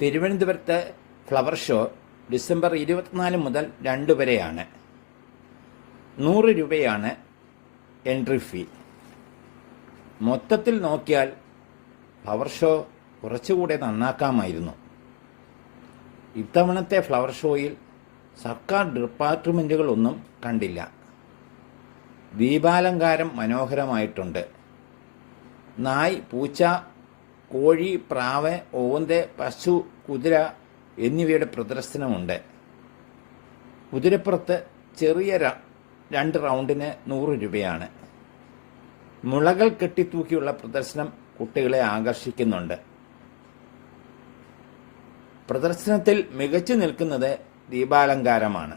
തിരുവനന്തപുരത്ത് flower show December 24 മുതൽ 2 വരെയാണ്. 100 രൂപയാണ് എൻട്രി ഫീ. മൊത്തത്തിൽ നോക്കിയാൽ ഫ്ലവർ ഷോ കുറച്ചുകൂടെ നന്നാക്കാമായിരുന്നു. ഇത്തവണത്തെ ഫ്ലവർ ഷോയിൽ സർക്കാർ ഡിപ്പാർട്ട്മെൻറ്റുകളൊന്നും കണ്ടില്ല. ദീപാലങ്കാരം മനോഹരമായിട്ടുണ്ട്. നായ്, പൂച്ച, കോഴി, പ്രാവ്, ഓന്ത്, പശു, കുതിര എന്നിവയുടെ പ്രദർശനമുണ്ട്. കുതിരപ്പുറത്ത് ചെറിയ 2 റൗണ്ടിന് 100 രൂപയാണ്. മുളകൾ കെട്ടിത്തൂക്കിയുള്ള പ്രദർശനം കുട്ടികളെ ആകർഷിക്കുന്നുണ്ട്. പ്രദർശനത്തിൽ മികച്ചു നിൽക്കുന്നത് ദീപാലങ്കാരമാണ്.